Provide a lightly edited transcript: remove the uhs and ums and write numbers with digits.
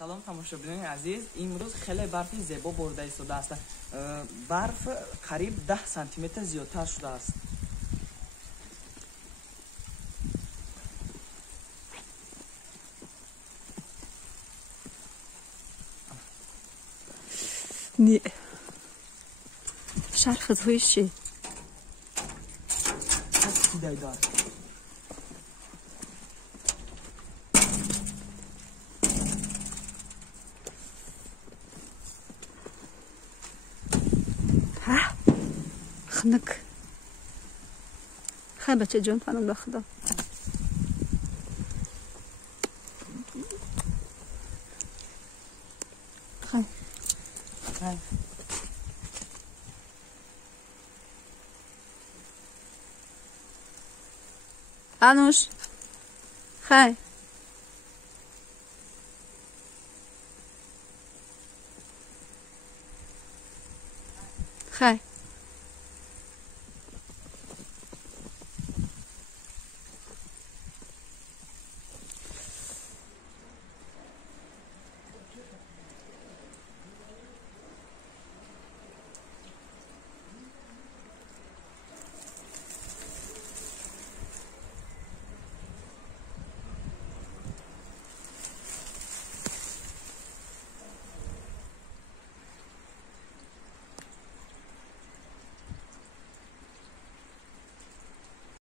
سلام تماشاچیان عزیز. امروز خیلی برفی زیبا برده ایستاده است. برف قریب 10 سانتی متر زیادتر شده است. نی شرف تویشی دیدار خنک خیلی بچه جان فنم بخدا خیلی انوش خیلی خیلی